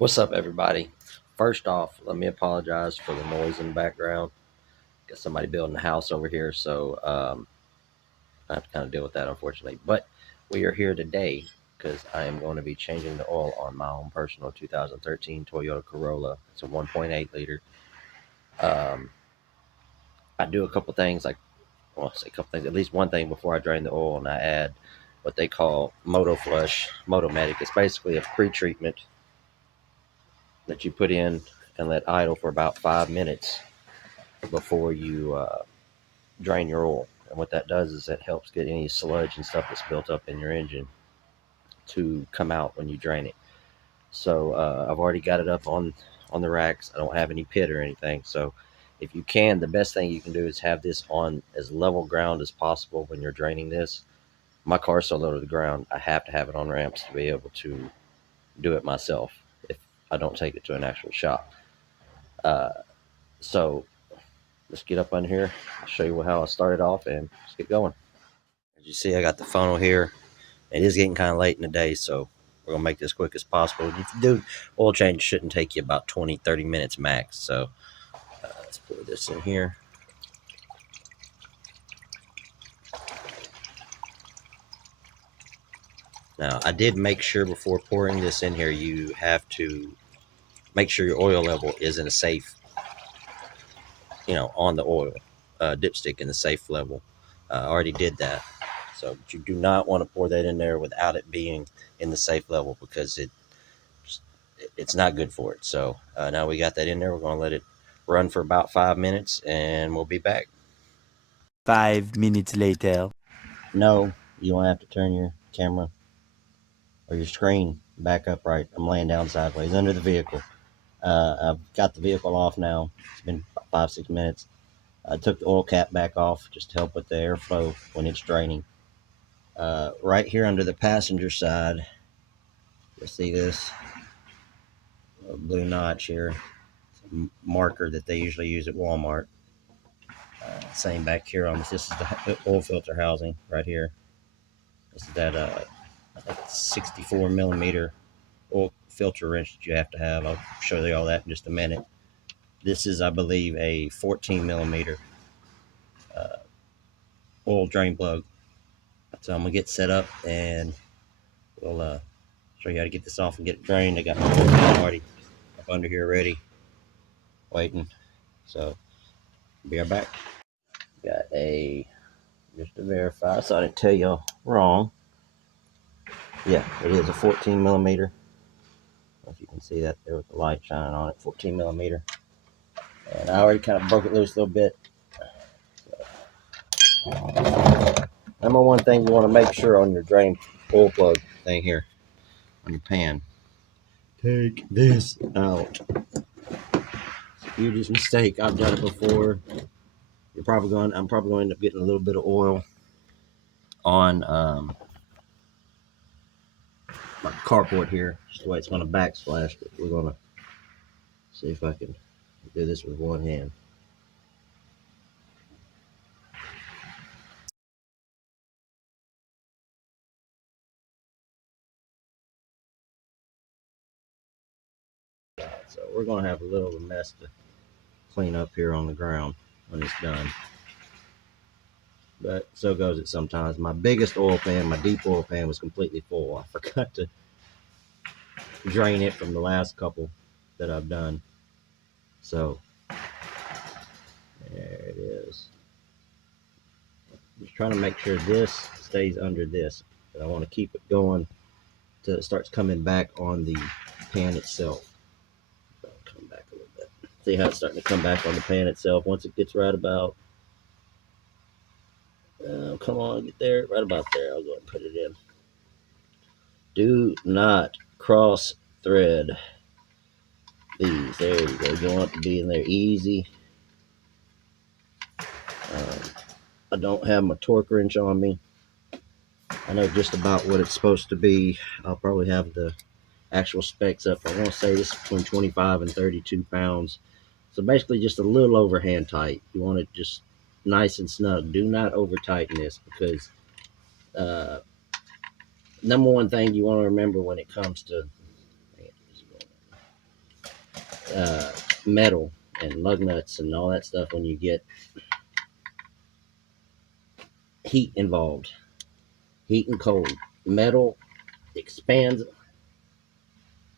What's up, everybody? First off, let me apologize for the noise in the background. Got somebody building a house over here, so I have to kind of deal with that, unfortunately. But we are here today because I am going to be changing the oil on my own personal 2013 Toyota Corolla. It's a 1.8 liter. Um, I do a couple things, I say a couple things, at least one thing before I drain the oil, and I add what they call Moto Flush, Moto Medic. It's basically a pre-treatment that you put in and let idle for about 5 minutes before you drain your oil. And what that does is it helps get any sludge and stuff that's built up in your engine to come out when you drain it. So I've already got it up on the racks. I don't have any pit or anything. So if you can, the best thing you can do is have this on as level ground as possible when you're draining this. My car's so low to the ground, I have to have it on ramps to be able to do it myself if I don't take it to an actual shop. Uh, so let's get up on here. I'll show you how I started off and let's get going. As you see, I got the funnel here. It is getting kind of late in the day, so we're going to make this quick as possible. If you do, oil change shouldn't take you about 20-30 minutes max. So let's pour this in here. Now, I did make sure before pouring this in here, you have to make sure your oil level is in a safe, on the oil dipstick in the safe level. I already did that. So, but you do not want to pour that in there without it being in the safe level because it's not good for it. So now we got that in there. We're going to let it run for about 5 minutes and we'll be back. 5 minutes later. No, you don't have to turn your camera or your screen back upright. I'm laying down sideways under the vehicle. I've got the vehicle off now. It's been 5-6 minutes. I took the oil cap back off just to help with the airflow when it's draining. Right here under the passenger side, you'll see this blue notch here. It's a marker that they usually use at Walmart. Same back here on this. This is the oil filter housing right here. This is that I think it's 64 millimeter oil filter wrench that you have to have. I'll show you all that in just a minute. This is, I believe, a 14 millimeter oil drain plug. So I'm gonna get set up and we'll show you how to get this off and get it drained. I got my oil pan already up under here ready, waiting. So be right back. Got a just to verify, so I didn't tell y'all wrong. Yeah, it is a 14 millimeter. I don't know if you can see that there with the light shining on it. 14 millimeter. And I already kind of broke it loose a little bit. Number one thing you want to make sure on your drain oil plug thing here on your pan. Take this out. Hugest mistake. I've done it before. I'm probably going to end up getting a little bit of oil on my carport here. Just the way it's going to backsplash, but we're going to see if I can do this with one hand. So we're going to have a little of a mess to clean up here on the ground when it's done. But so goes it sometimes. My biggest oil pan, my deep oil pan, was completely full. I forgot to drain it from the last couple that I've done. So there it is. Just trying to make sure this stays under this. But I want to keep it going till it starts coming back on the pan itself. Come back a little bit. See how it's starting to come back on the pan itself. Once it gets right about, come on, get there, right about there. I'll go and put it in. Do not cross thread these. There you go. You want it to be in there easy. I don't have my torque wrench on me. I know just about what it's supposed to be. I'll probably have the actual specs up. I want to say this is between 25 and 32 pounds. So basically just a little over hand tight. You want it just nice and snug. Do not over tighten this because number one thing you want to remember when it comes to metal and lug nuts and all that stuff when you get heat involved. Heat and cold. Metal expands.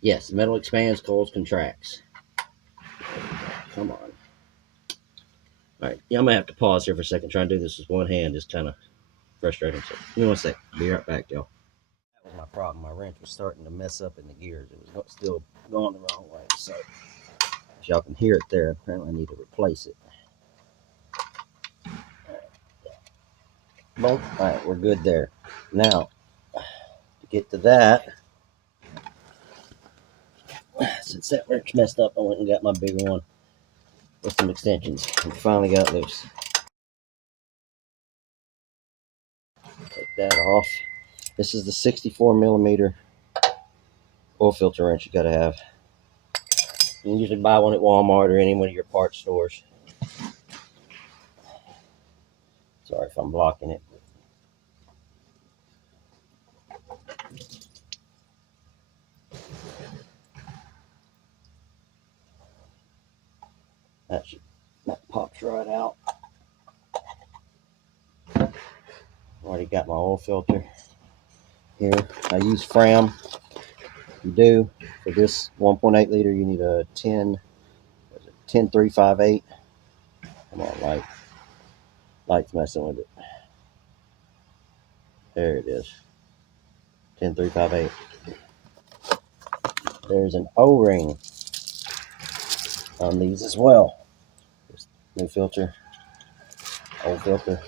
Yes, metal expands, cold contracts. Come on. All right. Yeah, I'm going to have to pause here for a second. Trying to do this with one hand is kind of frustrating. So, give me one sec. Be right back, y'all. That was my problem. My wrench was starting to mess up in the gears. It was still going the wrong way. So, as y'all can hear it there, apparently I need to replace it. Boom. All right, we're good there. Now, to get to that, since that wrench messed up, I went and got my bigger one with some extensions. And finally got loose. Take that off. This is the 64 millimeter oil filter wrench you got to have. You can usually buy one at Walmart or any one of your parts stores. Sorry if I'm blocking it. That pops right out. Already got my oil filter here. I use Fram. You do. For this 1.8 liter, you need a 10358. Come on, light's messing with it. There it is. 10358. There's an O-ring on these as well. This new filter, old filter,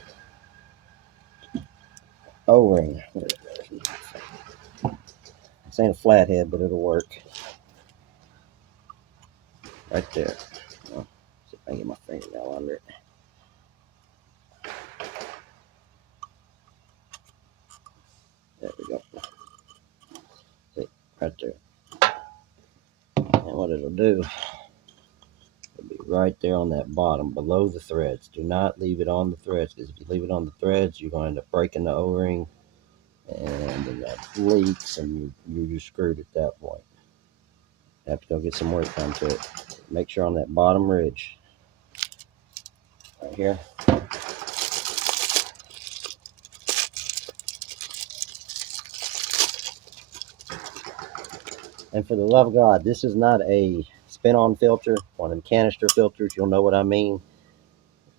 O-ring. This ain't a flathead, but it'll work. Right there. Well, see if I can get my fingernail under it. There we go. See, right there. And what it'll do, it'll be right there on that bottom, below the threads. Do not leave it on the threads, because if you leave it on the threads, you're going to end up breaking the O-ring, and then that leaks, and you're screwed at that point. You have to go get some work done to it. Make sure on that bottom ridge, right here. And for the love of God, this is not a spin-on filter, one of them canister filters. You'll know what I mean.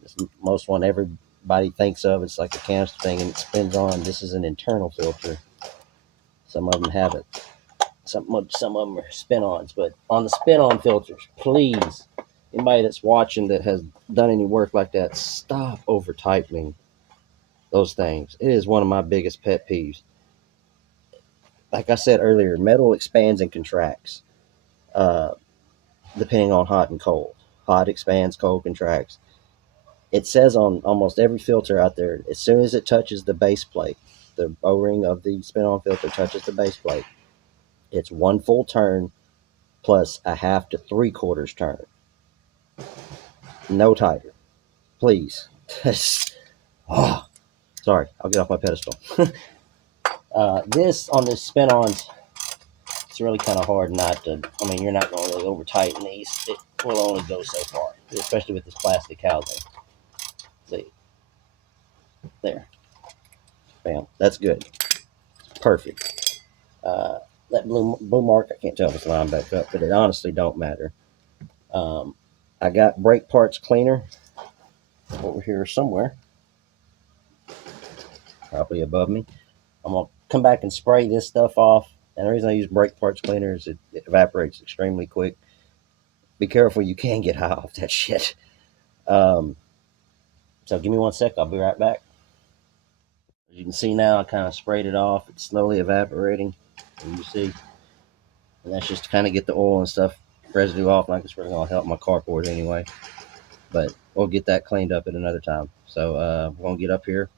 This most one everybody thinks of. It's like a canister thing and it spins on. This is an internal filter. Some of them have it. Some of them are spin-ons. But on the spin-on filters, please, anybody that's watching that has done any work like that, stop over-tightening those things. It is one of my biggest pet peeves. Like I said earlier, metal expands and contracts. Depending on hot and cold. Hot expands, cold contracts. It says on almost every filter out there, as soon as it touches the base plate, the O-ring of the spin-on filter touches the base plate, it's one full turn plus a half to 3/4 turn. No tighter. Please. Oh, sorry, I'll get off my pedestal. This on this spin-ons, it's really kind of hard not to. I mean, you're not going to really over tighten these. It will only go so far, especially with this plastic housing. See, there, bam, that's good, perfect. That blue mark, I can't tell if it's lined back up, but it honestly don't matter. I got brake parts cleaner over here somewhere, probably above me. I'm gonna come back and spray this stuff off. And the reason I use brake parts cleaner is it evaporates extremely quick. Be careful, you can get high off that shit. Um, so give me one sec, I'll be right back. As you can see now, I kind of sprayed it off. It's slowly evaporating, and you see. And that's just to kind of get the oil and stuff, residue off. Like it's really going to help my carport anyway. But we'll get that cleaned up at another time. So we're going to get up here,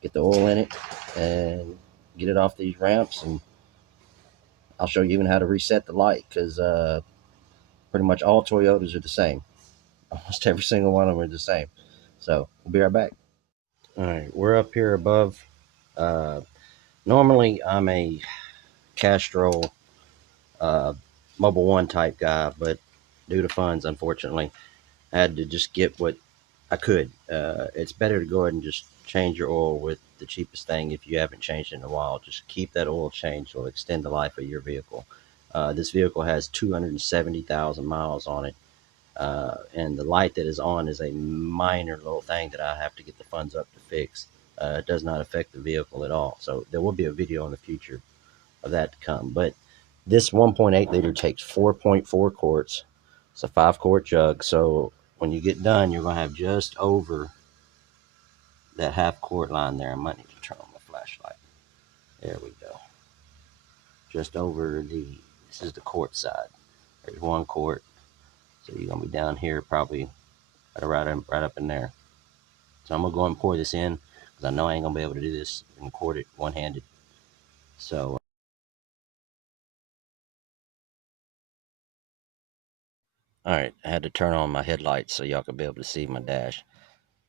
get the oil in it, and get it off these ramps. And I'll show you even how to reset the light, because pretty much all Toyotas are the same. Almost every single one of them are the same. So we'll be right back. All right, we're up here above. Uh, Normally, I'm a Castrol Mobile One type guy, but due to funds, unfortunately. I had to just get what I could. It's better to go ahead and just change your oil with the cheapest thing if you haven't changed it in a while. Just keep that oil change. Will extend the life of your vehicle. This vehicle has 270,000 miles on it. And the light that is on is a minor little thing that I have to get the funds up to fix. It does not affect the vehicle at all. So there will be a video in the future of that to come. But this 1.8 liter takes 4.4 quarts. It's a 5 quart jug. So when you get done, you're going to have just over that half quart line there. I might need to turn on my flashlight. There we go. Just over this is the quart side. There's 1 quart. So you're going to be down here probably right up in there. So I'm going to go and pour this in because I know I ain't going to be able to do this and quart it one-handed. So, all right, I had to turn on my headlights so y'all could be able to see my dash.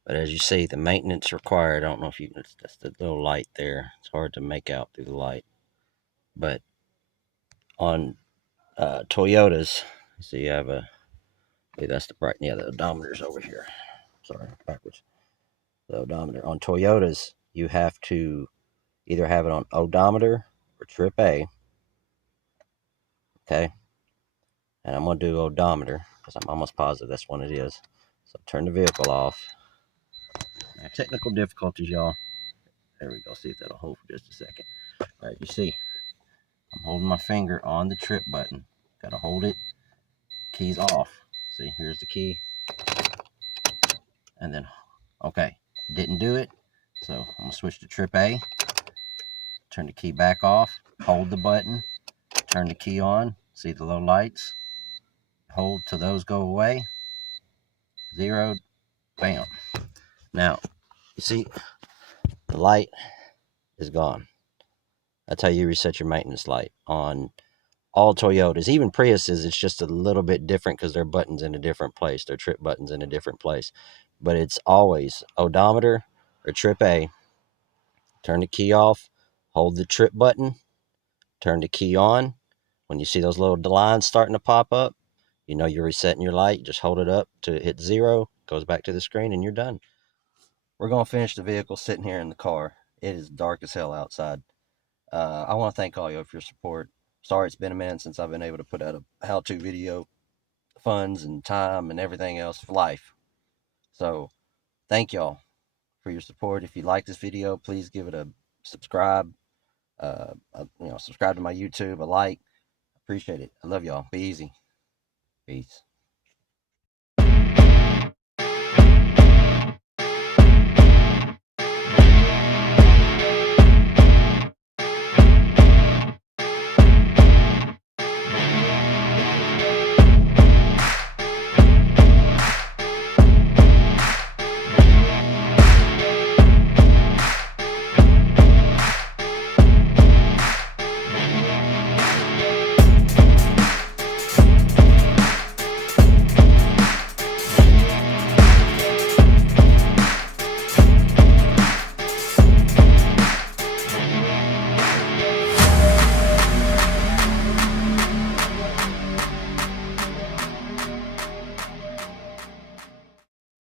But as you see, the maintenance required, I don't know if you, that's the little light there. It's hard to make out through the light. But on Toyotas, so you have that's the bright, yeah, the odometer's over here. Sorry, backwards. The odometer. On Toyotas, you have to either have it on odometer or trip A, okay? And I'm going to do odometer because I'm almost positive that's what it is. So turn the vehicle off. Now, technical difficulties, y'all. There we go. See if that'll hold for just a second. All right, you see, I'm holding my finger on the trip button. Got to hold it. Key's off. See, here's the key. And then, okay, didn't do it. So I'm going to switch to trip A. Turn the key back off. Hold the button. Turn the key on. See the low lights. Hold till those go away. Zeroed. Bam. Now, you see, the light is gone. That's how you reset your maintenance light on all Toyotas. Even Priuses, it's just a little bit different because their buttons in a different place. Their trip buttons in a different place. But it's always odometer or trip A. Turn the key off. Hold the trip button. Turn the key on. When you see those little lines starting to pop up, you know you're resetting your light. Just hold it up to hit 0. Goes back to the screen and you're done. We're going to finish the vehicle sitting here in the car. It is dark as hell outside. I want to thank all you for your support. Sorry it's been a minute since I've been able to put out a how-to video, funds and time and everything else for life. So thank y'all for your support. If you like this video, please give it a subscribe. Subscribe to my YouTube, a like. Appreciate it. I love y'all. Be easy. Peace.